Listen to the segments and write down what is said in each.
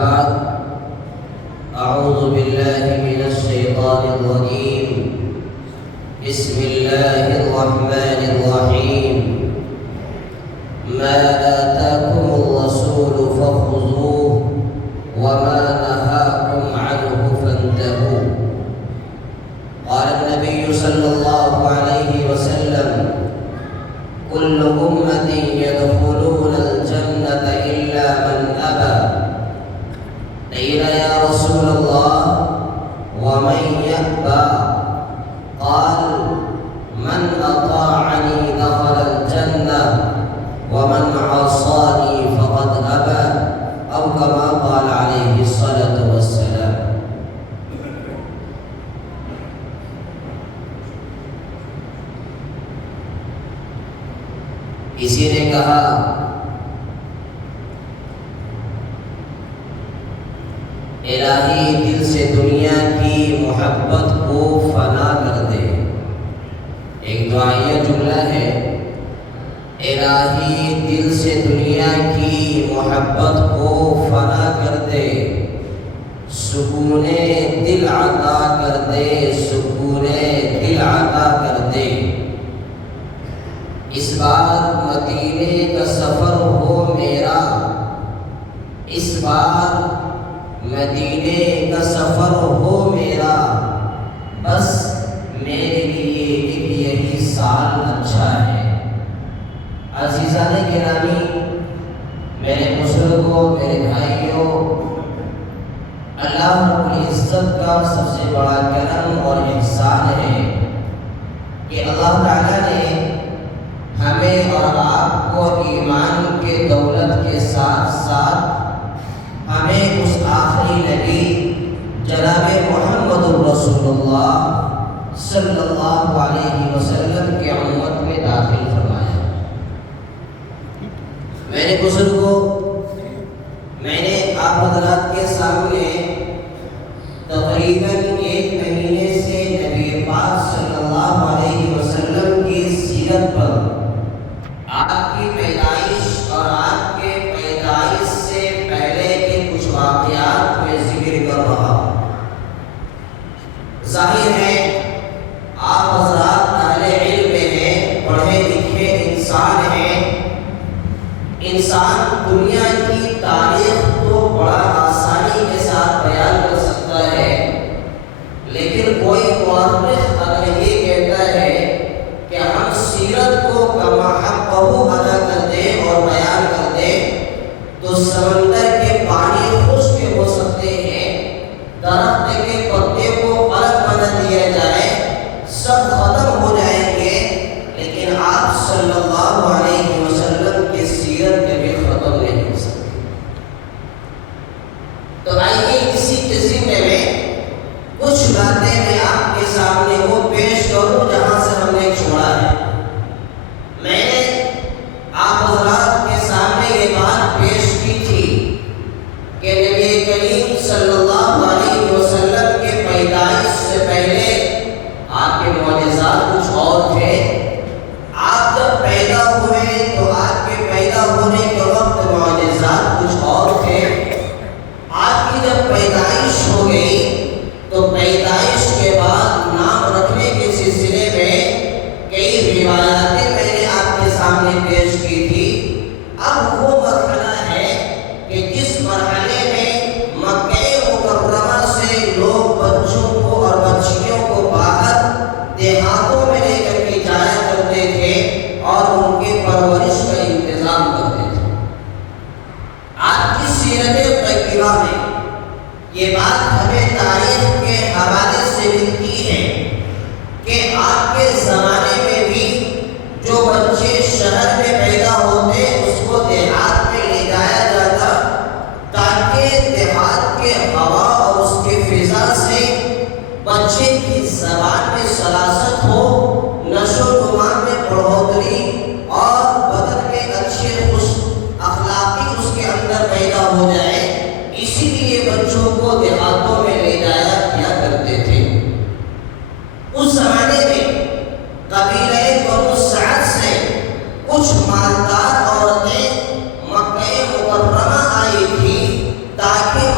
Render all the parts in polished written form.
بعد أعوذ بالله من الشيطان الرجيم بسم الله الرحمن الرحيم ما آتاكم الرسول فخذوه وما نهاكم عنه فانتهوا قال النبي صلى الله عليه وسلم كل أمة يدخلون الجنة إلا من أبى قيل يا رسول الله ومن يأبى قال من أطاعني دخل الجنة ومن عصاني فقد أبى أو كما قال عليه الصلاة والسلام. کسی نے کہا الہی دل سے دنیا کی محبت کو فنا کر دے. ایک دعائیہ جملہ ہے، الہی دل سے دنیا کی محبت کو فنا کر دے، سکون دل عطا کر دے، سکون دل عطا کر دے. اس بار مدینے کا سفر ہو میرا، اس بار مدینے کا سفر ہو میرا، بس میرے لیے ایک یہی سال اچھا ہے. عزیزان گرامی، میرے بزرگوں، میرے بھائیوں، اللہ رب العزت کا سب سے بڑا کرم اور احسان ہے کہ اللہ تعالیٰ نے ہمیں اور آپ کو ایمان کے دولت کے ساتھ ساتھ ہمیں اس آخری نبی جناب محمد رسول اللہ صلی اللہ علیہ وسلم کی امت میں داخل فرمایا. میرے بزرگوں، میں نے آپ حضرات کے سامنے تقریباً 1 مہینے سے نبی پاک صلی اللہ علیہ وسلم کی سیرت پر، آپ کی پیدائش اور آپ کے پیدائش سے پہلے کے کچھ واقعات میں ذکر کر رہا ہوں. ظاہر ہے آپ حضرات اہل علم ہیں، پڑھے لکھے انسان ہیں. انسان دنیا کی تاریخ تو بڑا آسانی کے ساتھ بیان کر سکتا ہے، لیکن کوئی مورخ اگر یہ کہتا ہے کہ ہم سیرت کو کما حقہ ادا کر دیں اور بیان کر دیں تو سمندر کے پانی خشک ہو سکتے ہیں، درخت کے پتے کو الگ بنا دیا جائے، سب ختم ہو جائیں گے، لیکن آپ صلی اللہ علیہ وسلم کی سیرت کبھی ختم نہیں ہو سکتی. تو آئیے اسی کے ذمے میں کچھ باتیں میں آپ کے سامنے وہ پیش کروں جہاں سے ہم نے چھوڑا ہے. میں نے آپ حضرات کے سامنے یہ بات پیش کی تھی کہ نبی کریم صلی اللہ علیہ وسلم کے پیدائش سے پہلے آپ کے معجزات کچھ اور تھے. آپ جب پیدا ہوئے تو آپ کے پیدا ہونے کے وقت معجزات کچھ اور تھے. آپ کی جب پیدائش ہو گئی تو پیدائش کے بعد نام رکھنے کے سلسلے میں کئی روایاتیں میں نے آپ کے سامنے پیش کی تھی. اب وہ مرحلہ ہے کہ جس مرحلے میں مکہ مکرمہ سے لوگ بچوں کو اور بچیوں کو باہر دیہاتوں میں لے کر کے جایا کرتے تھے اور ان کے پرورش کا انتظام کرتے تھے. آپ کی سیرت طیبہ میں یہ بات ہمیں تاریخ کے حوالے سے ملتی ہے کہ آپ کے زمانے میں بھی جو بچے شہر میں پیدا ہوتے اس کو دیہات میں لے جایا جاتا تاکہ دیہات کے ہوا اور اس کے فضا سے بچے کی زبان میں سلاست ہو، نشو و نما میں بڑھوتری اور بدن میں اچھے خوش اخلاقی اس کے اندر پیدا ہو جائے. اسی لیے بچوں کو دیہاتوں میں لے جایا کیا کرتے تھے. اس زمانے میں قبیلہ بنو سعد سے کچھ مالدار عورتیں مکہ مکرمہ آئی تھی تاکہ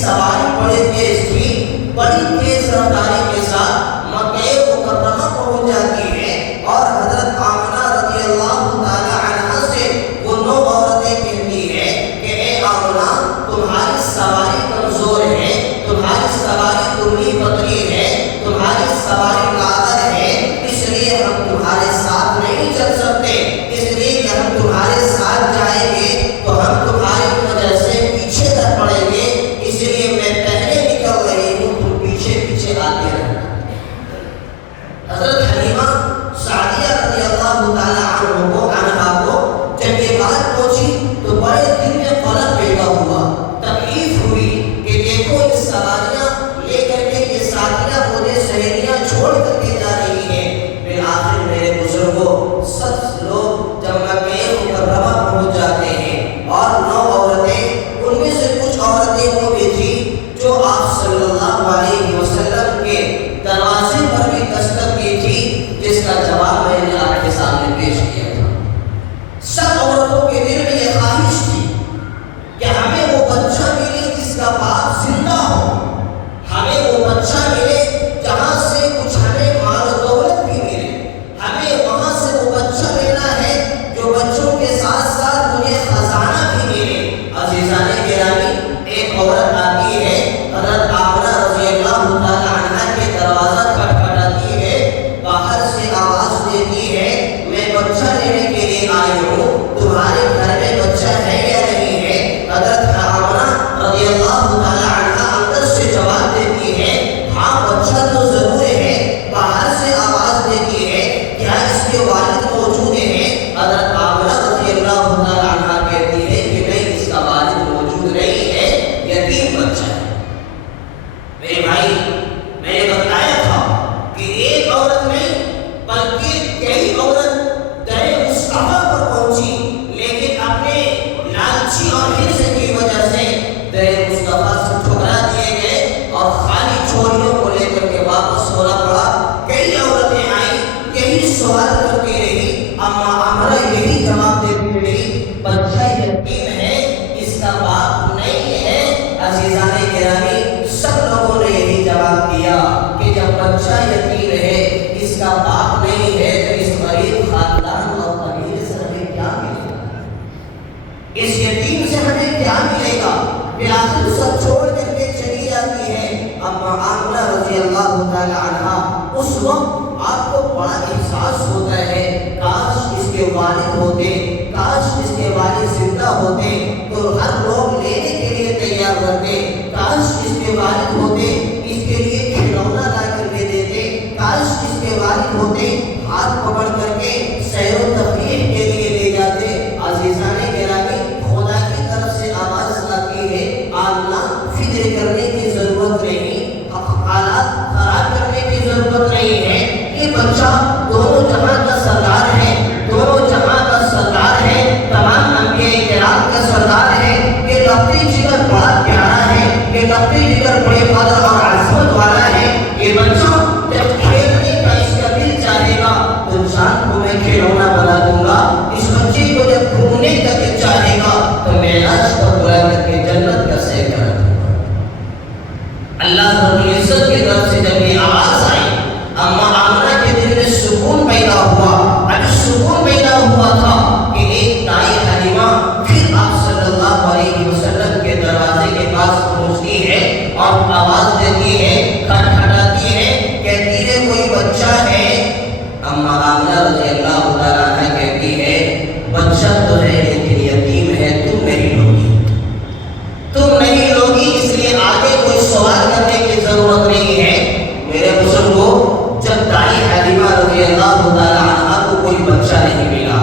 سواری بڑی تیز تھی، بڑی تیز رفتاری کے ساتھ مکہ مکرمہ پہنچ جاتی ہے اور حضرت آمنہ رضی اللہ تعالی عنہ سے وہ 9 عورتیں کہتی ہیں کہ اے آمنہ تمہاری سواری کمزور ہے، تمہاری سواری دبلی پتلی ہے، تمہاری سواری لاغر ہے، اس لیے ہم تمہارے ساتھ نہیں چل سکتے، اس لیے کہ ہم تمہارے ساتھ جائیں گے تو ہم تمہاری وجہ سے پیچھے رہ پڑیں گے، اس لیے میں پہلے نکل رہی ہوں، تم پیچھے پیچھے آتے رہنا۔ حضرت حلیمہ سعدیہ رضی اللہ تعالی عنہا کو جب یہ بات پہنچی تو بڑے دل میں قلق پیدا ہوا، تکلیف ہوئی کہ دیکھو یہ سواریاں لے کر کے یہ ساتھیاں مجھے سہیلیاں چھوڑ کر کے جا رہی ہیں۔ بالآخر میرے بزرگوں سب لوگ جب مکہ مکرمہ پہنچ جاتے ہیں اور 9 عورتیں، ان میں سے کچھ عورتیں وہ بھی تھی جو آپ صلی اللہ علیہ وسلم کے دروازے پر بھی دستک کی تھی، جس کا جواب میں نے آپ کے سامنے پیش کیا تھا۔ سب عورتوں کے دل میں یہ خواہش تھی کہ ہمیں وہ بچہ ملے جس کا باپ زندہ ہو، ہمیں وہ بچہ ملے جہاں سے کچھ ہمیں مال و دولت بھی ملے، ہمیں وہاں سے وہ بچہ لینا ہے جو بچوں کے ساتھ ساتھ مجھے خزانہ بھی ملے۔ عزیزان گرامی، ایک عورت آتی ہے، حضرت آمنہ رضی اللہ تعالی عنہا کے دروازہ کھٹکھٹاتی ہے، باہر سے آواز دیتی ہے میں بچہ لینے کے لیے آئی ہوں، تمہارے گھر میں بچہ ہے یا نہیں ہے؟ حضرت آمنہ رضی اللہ تعالی عنہا اندر سے جواب دیتی ہے ہاں بچہ تو ضرور ہے، باہر سے آواز دیتی ہے کیا اس کے والد موجود ہیں؟ حضرت آمنہ رضی اللہ تعالی عنہا کہتی ہے کہ نہیں، اس کا والد موجود نہیں ہے، یتیم بچہ ہے۔ میرے بھائی، میں نے بتایا تھا کہ ایک عورت نہیں بلکہ کئی عورت در مصطفیٰ پر پہنچی، لیکن اپنے لالچی اور حرص کی وجہ سے در مصطفیٰ سے ٹھکرا دیے گئے اور خالی چھوڑیوں کو لے کر کے واپس ہونا پڑا۔ کئی عورتیں آئیں، یہی سوال کرتی رہی، اما عمرہ یہی جواب دیتی رہی بچہ یتیم ہے، اس کا باپ نہیں ہے۔ عزیزان گرامی، سب لوگوں نے یہی جواب دیا کہ جب بچہ یتیم ہے، اس کا باپ نہیں ہے، تو اس غریب خاندان اور قبیلے سے ہمیں کیا ملے گا؟ اس یتیم سے ہمیں کیا ملے گا؟ بالآخر سب چھوڑ کر کے چلی جاتی ہے۔ اما آمنہ رضی اللہ تعالی عنہا، اس وقت آپ کو بڑا احساس ہوتا ہے کاش اس کے والد ہوتے، کاش اس کے والد زندہ ہوتے تو ہر لوگ لینے کے لیے تیار رہتے، کاش اس کے والد ہوتے اس کے لیے کھلونا لا کر کے دیتے، کاش اس کے والد ہوتے ہاتھ پکڑ کر کے سیر و تفریح کے لیے لے جاتے۔ عزیزان گرامی، خدا کی طرف سے آواز آتی ہے آمنہ فکر کرنے کی ضرورت نہیں، حالات خراب کرنے کی ضرورت نہیں ہے، یہ بچہ دونوں جہاں کا سردار ہے، دونوں جہاں کا سردار ہے، تمام انبیاء کرام کا سردار ہے، یہ لفظی جگر بڑا پیارا ہے، یہ لفظی جگر بڑے قدر اور عظمت والا ہے۔ یہ بچہ جب کھیلنے کا اس کا دل چاہے گا تو جان کو میں کھلونا بنا دوں گا، اس بچے کو جب گھومنے کا دل چاہے گا تو معراج پر بلا کر کے جنت کا سیر کرا دوں گا۔ اللہ رب العزت کی طرف سے جب یہ آواز آئی، اما آمنہ کے دل میں سکون پیدا ہوا۔ اب سکون پیدا ہوا تھا کہ ایک دائی حلیمہ پھر آپ صلی اللہ علیہ وسلم کے دروازے کے پاس پہنچتی ہے اور آواز دیتی ہے، کھٹکھٹاتی ہے، کہتی ہے کوئی بچہ ہے؟ اما آمنہ رضی اللہ تعالیٰ عنہ کہتی ہے بچہ تو ہے لیکن یتیم ہے، تم نہیں لوگی، تم نہیں لوگی، اس لیے آگے کوئی سوال کرنے کی ضرورت نہیں ہے۔ میرے بزرگوں، جب دائی حلیمہ رضی اللہ تعالیٰ عنہ کو کوئی بچہ نہیں ملا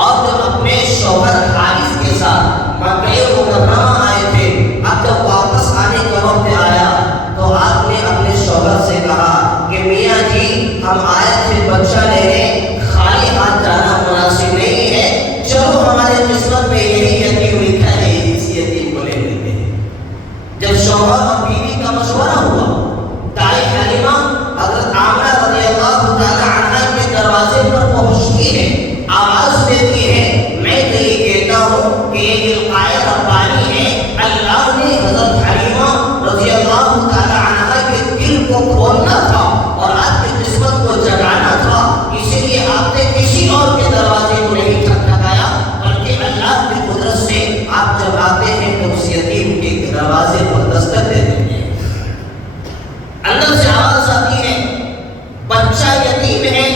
اور جب اپنے شوہر حارث کے ساتھ مکہ مکرمہ آئے تھے، اب جب واپس آنے کا وقت آیا تو آپ نے اپنے شوہر سے کہا کہ میاں جی ہم آئے تھے بچہ لینے، خالی ہاتھ جانا مناسب نہیں ہے، چلو ہمارے قسمت میں یہی یتیم لکھا ہے، اس یتیم کو لے لیتے ہیں۔ جب شوہر اور بیوی کا مشورہ ہوا، دائی حلیمہ حضرت آمنہ رضی اللہ تعالی عنہا کے دروازے پر پہنچتی ہے، آواز دیتی ہے میں تو یہ کہتا ہوں کہ یہ القائے ربانی ہے، اللہ نے حضرت حلیمہ کو کھولنا تھا اور آپ کی قسمت کو جگانا تھا، اسی لیے آپ نے کسی اور کے دروازے کو نہیں ٹھکٹھکایا، بلکہ اللہ کی قدرت سے آپ جب آتے ہیں تو اس یتیم کے دروازے پر دستک دیتے ہیں، اندر سے آواز آتی ہے بچہ یتیم ہے،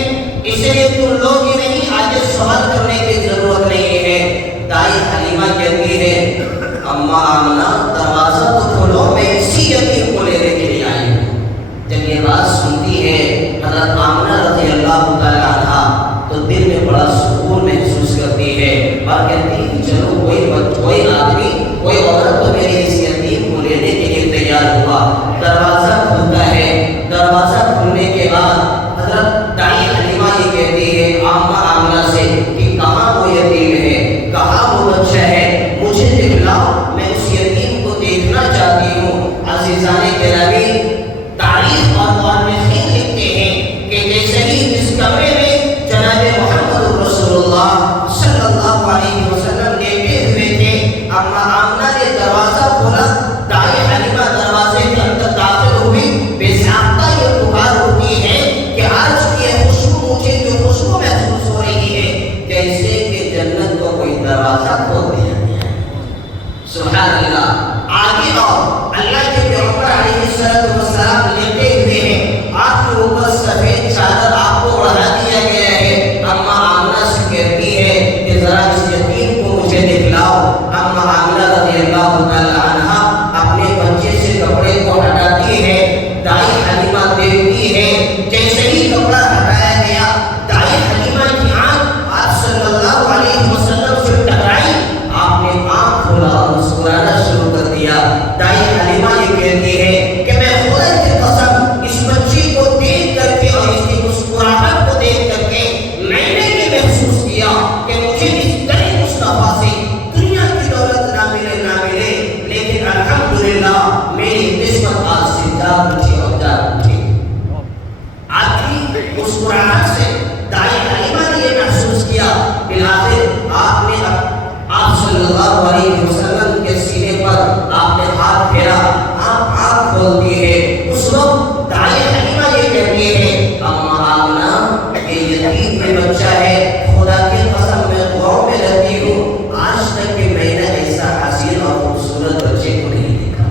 اس لیے تم لوگ ہی نہیں، آگے سوال کرنے کی ضرورت نہیں ہے۔ دائی حلیمہ کہتی ہے اماں آمنہ دروازہ تو کھولو، میں اسی یتیم کو لینے کے لیے آئی ہوں۔ جب یہ بات سنتی ہے حضرت آمنہ رضی اللہ تعالیٰ عنہ تو دل میں بڑا سکون محسوس کرتی ہے اور کہتی ہے چلو کوئی آدمی کوئی عورت تو میری اس یتیم کو لینے کے لیے تیار ہوا۔ دروازہ کھلتا ہے، دروازہ کھلنے کے بعد حضرت دائی حلیمہ یہ کہتی ہے اماں آمنہ سے کہ کہاں وہ یتیم ہے، کہاں وہ بچہ ہے، مجھے دکھلاؤ، میں اس یتیم کو دیکھنا چاہتی ہوں۔ عزیزان گرامی، تاریخ اور مورخین لکھتے ہیں کہ جیسے ہی اس کمرے میں جناب محمد رسول اللہ صلی اللہ علیہ وسلم لیٹے ہوئے تھے، اماں آمنہ نے دروازہ کھولا، دائی حلیمہ دروازے کے اندر داخل ہوئی، بے ضابطہ یہ پکار ہوتی ہے کہ آج یہ خوشبو، مجھے جو خوشبو محسوس ہو رہی ہے جیسے کہ جنت کو کوئی دروازہ کھول دیا گیا ہے۔ سبحان اللہ۔ آگے اور اللہ کے پیغمبر علیہ السلام لیٹے ہوئے ہیں، آپ کے اوپر سفید چادر آپ کو اڑا دیا گیا ہے۔ اماں آمنہ سے کہتی ہے کہ ذرا اس یتیم کو مجھے دکھلاؤ۔ اماں آمنہ رضی اللہ تعالی عنہا اپنے بچے سے کپڑے کو ہٹاتی ہے، دائی حلیمہ دیکھتی ہے، جیسے ہی کپڑا ہٹایا گیا دائی حلیمہ کی آنکھ آپ صلی اللہ علیہ وسلم سے ٹکرائی، آپ نے آنکھ کھولا اور مسکرانا شروع کر دیا۔ دائی حلیمہ یہ کہتی ہے کہ میں خدا کی قسم اس بچی کو دیکھ کر کے اور اس کی مسکراہٹ کو دیکھ کر کے میں نے یہ محسوس کیا کہ مجھے اس گھر مصطفیٰ سے دنیا کی دولت نہ ملے لیکن الحمدللہ میری قسمت آج سے جاگ اٹھی اور جاگ اٹھی۔ آپ کی مسکراہٹ سے دائی حلیمہ نے یہ محسوس کیا، بالآخر آپ صلی اللہ علیہ وسلم کے سینے پر آپ نے ہاتھ پھیرا، آپ آنکھ کھولتی ہے، اس وقت دائی حلیمہ یہ کہتی ہے اماں آمنہ یہ یتیم میں بچہ ہے، خدا کی قسم میں دعاؤں میں رہتی ہوں، آج تک کہ میں نے ایسا حسین اور خوبصورت بچے کو نہیں دیکھا۔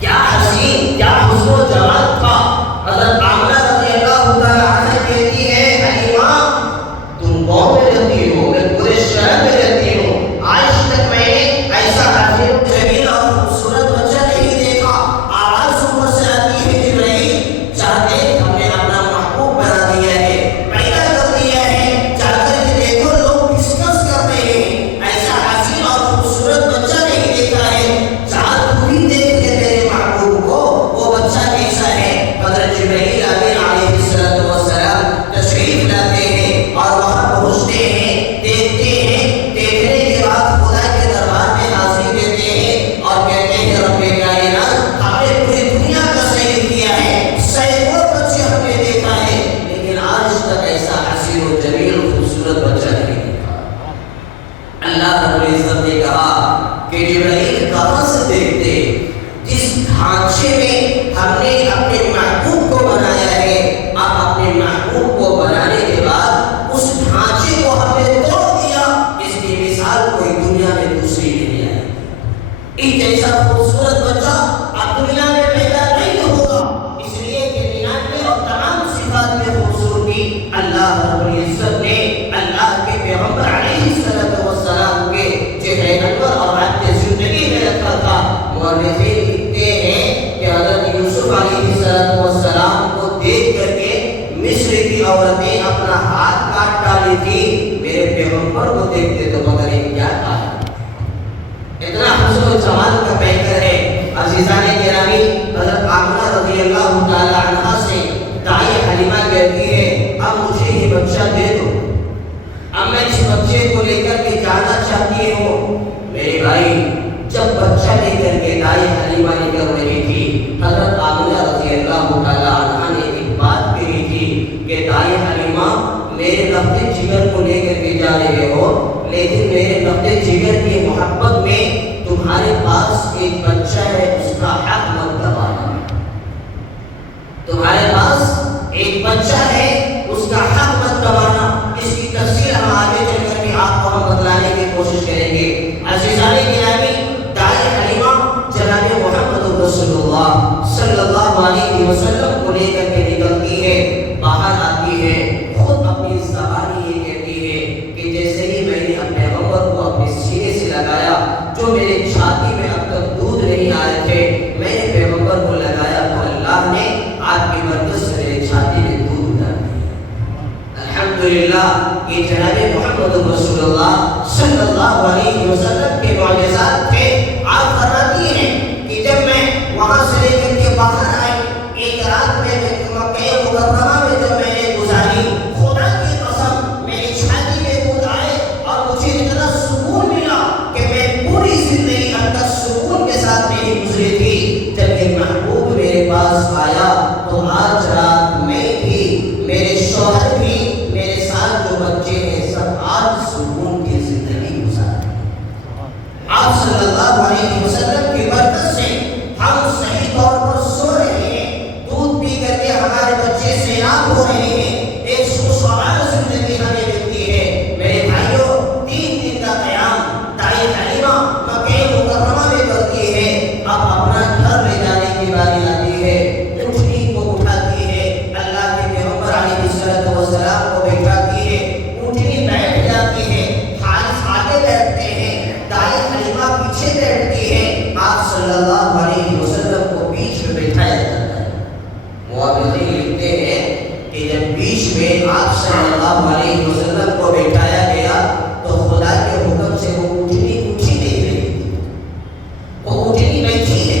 کیا حسین، کیا حسن و جمال تھا۔ حضرت آمنہ رضی اللہ تعالی عنہ کہتی ہے حلیمہ تم گاؤں میں رہتی ہو، میں پورے شہر میں رہتی ہوں، آج تک میں نے ایسا حسین جمیل اور خوبصورت بچہ نہیں دیکھا۔ آواز اوپر سے آتی ہے جبرائیل چاہتے ہم نے اپنا محبوب بنا دیا ہے، پیدا کر دیا ہے، چاہ کر کے دیکھو لوگ ڈسکس کرتے ہیں، ایسا حسین اور خوبصورت بچہ نہیں دیکھا ہے، چاہ تو بھی دیکھ لے میرے محبوب کو، وہ بچہ کیسا ہے۔ حضرت جبرائیل علیہ السلام تشریف لاتے ہیں اور وہاں پہنچتے ہیں، دیکھتے ہیں، دیکھنے کے بعد خدا کے دربار میں حاضری دیتے ہیں اور کہتے ہیں رب کائنات ہم نے پوری دنیا کا سیر کیا ہے، سینکڑوں بچے ہم نے دیکھا ہے، لیکن آج تک ایسا حسین و جمیل خوبصورت بچہ نہیں دیکھا۔ اللہ رب العزت نے کہا کہ جبرائیل کہاں سے دیکھتے، جس ڈھانچے میں ہم نے اپنے محبوب کو بنایا ہے، اب اپنے محبوب کو بنانے کے بعد اس ڈھانچے کو ہم نے توڑ دیا، اس کی مثال کوئی دنیا میں دوسری نہیں آئی۔ اس جیسا خوبصورت بچہ اب دنیا میں پیدا نہیں ہوگا، اس لیے کہ بنیاد میں اور تمام صفات میں خوبصورتی اللہ رب العزت نے اللہ کے پیغمبر علیہ السلام کے چہرے انور اور آپ کی زندگی میں رکھا تھا۔ مورخین لکھتے ہیں کہ حضرت یوسف علیہ السلام کو دیکھ کر کے مصر کی عورتیں اپنا ہاتھ کاٹ ڈالی تھی، میرے پیغمبر کو دیکھتے تو پتہ نہیں کیا کہا، اتنا حسن و جمال کا پیکر ہے۔ عزیزان گرامی، حضرت آمنہ رضی اللہ تعالی عنہا سے دائی حلیمہ کہتی ہے اب مجھے یہ بچہ دے دو، اب میں اس بچے کو لے کر کے جانا چاہتی ہوں۔ میرے بھائی جب بچہ لے کر کے دائی حلیمہ نکل رہی تھی، حضرت آمنہ رضی اللہ تعالی عنہا نے ایک بات کہی تھی کہ دائی حلیمہ میرے نقطۂ جگر کو لے کر کے جا رہے ہو، لیکن میرے نقطۂ جگر کی محبت میں تمہارے پاس ایک بچہ ہے، اس کا حق مت گوانا۔ تمہارے پاس ایک بچہ ہے، اس کا حق مت گنوانا۔ اس کی تفصیل ہم آگے چل کر کے آپ کو ہم بتلانے کی کوشش کریں گے۔ عزیزان گرامی، دائی حلیمہ جناب محمد رسول اللہ صلی اللہ علیہ وسلم کو لے کر کے نکلتی ہے، باہر آتی ہے، خود اپنی زبانی یہ کہتی ہے کہ جیسے ہی میں نے اپنے پیغمبر کو اپنے سینے سے لگایا، جو میرے چھاتی میں اب تک دودھ نہیں آئے تھے، میں نے پیغمبر کو لگایا تو اللہ نے آپ کی برکت سے میرے چھاتی میں دودھ اتار دیا۔ الحمدللہ، یہ جناب محمد رسول اللہ صلی اللہ علیہ وسلم کے معجزات تھے۔ آپ فرماتی ہیں کہ جب میں وہاں سے لے کر کے باہر آئی، ایک رات میں مکہ مکرمہ میں جب میں نے گزاری، خدا کی قسم میری چھاتی میں دودھ آئے اور مجھے اتنا سکون ملا کہ میں پوری زندگی اب تک سکون کے ساتھ میری گزری تھی۔ جب یہ محبوب میرے پاس آیا تو آج رات میں بھی، میرے شوہر بھی، میرے ساتھ جو بچے ہیں، سب آج سکون کی زندگی گزار رہے ہیں۔ آپ صلی اللہ علیہ وسلم کی برکت سے ہم صحیح طور پر سو رہے ہیں، دودھ پی کر کے ہمارے بچے سیراب ہو رہے ہیں، ایک خوشحال زندگی ہمیں ملتی ہے۔ میرے بھائیوں، 3 دن کا قیام دائی حلیمہ مکہ مکرمہ میں کرتی ہے۔ اب اپنا گھر لے جانے کی باری آتی ہے، اونٹنی کو اٹھاتی ہے، اللہ کے پیغمبر علیہ الصلوۃ والسلام کو بٹھاتی ہے، اونٹنی بیٹھ جاتی ہے، حارث آگے بیٹھتے ہیں، دائی حلیمہ پیچھے بیٹھتی ہے، آپ صلی اللہ علیہ وسلم کو بیچ میں بٹھایا جاتا ہے۔ مورخین لکھتے ہیں کہ جب بیچ میں آپ صلی اللہ علیہ وسلم کو بٹھایا گیا تو خدا کے حکم سے وہ اونٹنی اونچی نہیں رہی، وہ اونٹنی بیٹھی ہے۔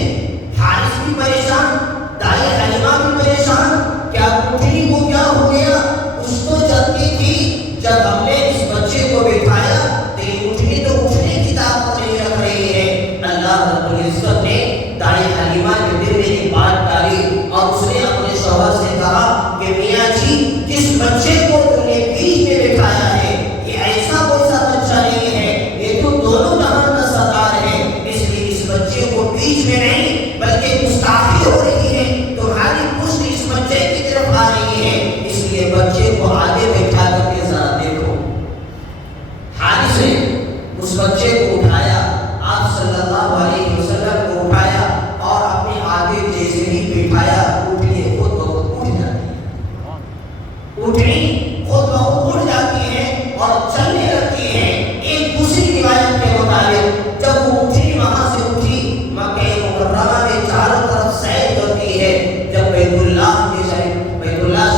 حارث بھی پریشان، دائی حلیمہ بھی پریشان، کیا اونٹنی کو کیا ہو گیا؟ اس کو جلدی تھی، جب ہم نے اس بچے کو بٹھایا تو یہ اونٹنی تو اٹھنے کی طاقت نہیں رکھ رہی ہے۔ اللہ رب العزت نے دائی حلیمہ کے دل میں ایک بات ڈالی اور اس نے اپنے شوہر سے کہا کہ میاں جی، جس بچے کو تم نے بیچ میں بٹھایا ہے، یہ ایسا کوئی سا بچہ نہیں ہے، یہ تو دونوں جہان کا سردار ہے، اس لیے اس بچے کو بیچ میں نہیں بلکہ گستاخی ہو رہی ہے، تمہاری پشت اس بچے کی طرف آ رہی ہے، اس لیے بچے کو آگے بٹھا کر کے ذرا دیکھو۔ حارث نے اس بچے کو اٹھایا، آپ صلی اللہ علیہ وسلم کو اٹھایا اور اپنے آگے جیسے ہی بٹھایا، اونٹنی خود بخود اٹھ جاتی ہے، اونٹنی خود بخود اٹھ جاتی ہے اور چلنے لگتی ہے۔ ایک دوسری روایت کے مطابق جب وہ اونٹنی وہاں سے اٹھی، مکہ مکرمہ میں چاروں طرف سیر کرتی ہے، جب بیت اللہ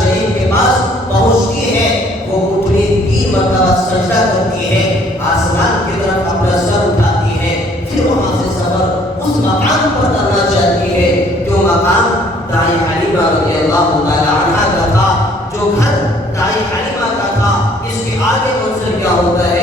شریف کے پاس پہنچتی ہے، وہ اونٹنی 3 مرتبہ سجدہ کرتی ہے، آسمان کی طرف اپنا سر اٹھاتی ہے، پھر وہاں سے سفر اس مقام پر کرنا چاہتی ہے جو مقام دائی حلیمہ رضی اللہ تعالی عنہا کا تھا، جو گھر دائی حلیمہ کا تھا۔ اس کے آگے منظر کیا ہوتا ہے؟